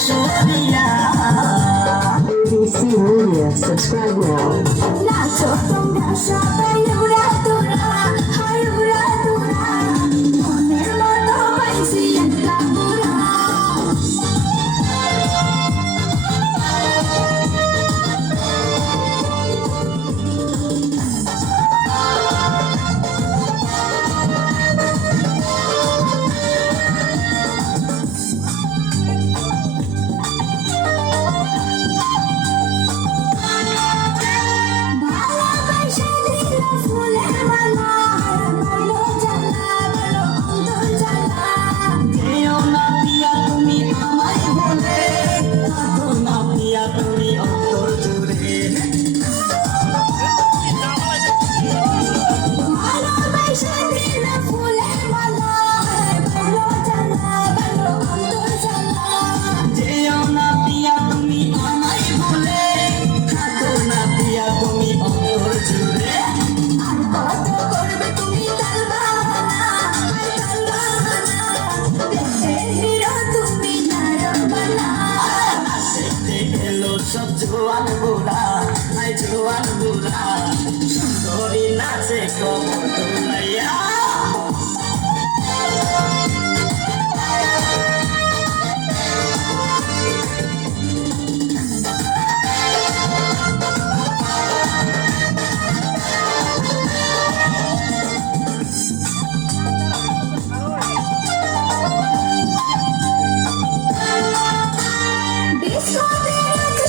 Sophia. Subscribe now. জোয়ান বুড়া I জোয়ান বুড়া সুন্দরী নাচে কমল তুলাইয়া